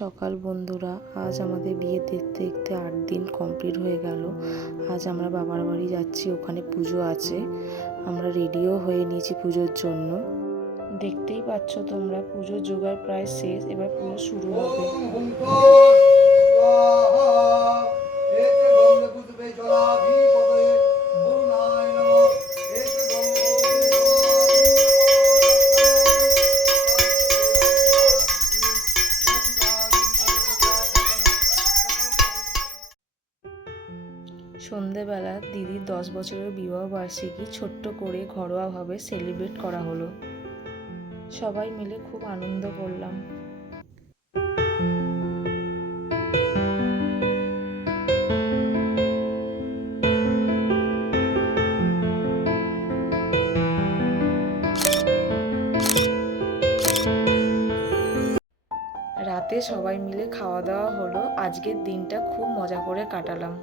সকাল বন্ধুরা, আজ আমাদের বিয়ে দেখতে দেখতে 8 দিন কমপ্লিট হয়ে গেল। আজ আমরা বাবার বাড়ি যাচ্ছি, ওখানে পুজো আছে। আমরা রেডিও হয়ে নিয়েছি পুজোর জন্য। দেখতেই পাচ্ছ তোমরা, পুজোর জোগাড় প্রায় শেষ, এবার পুজো শুরু হবে। সন্ধেবেলা দিদির 10 বছরের বিবাহ বার্ষিকী ছোট্ট করে ঘরোয়াভাবে সেলিব্রেট করা হলো। সবাই মিলে খুব আনন্দ করলাম। রাতে সবাই মিলে খাওয়া দাওয়া হলো। আজকের দিনটা খুব মজা করে কাটালাম।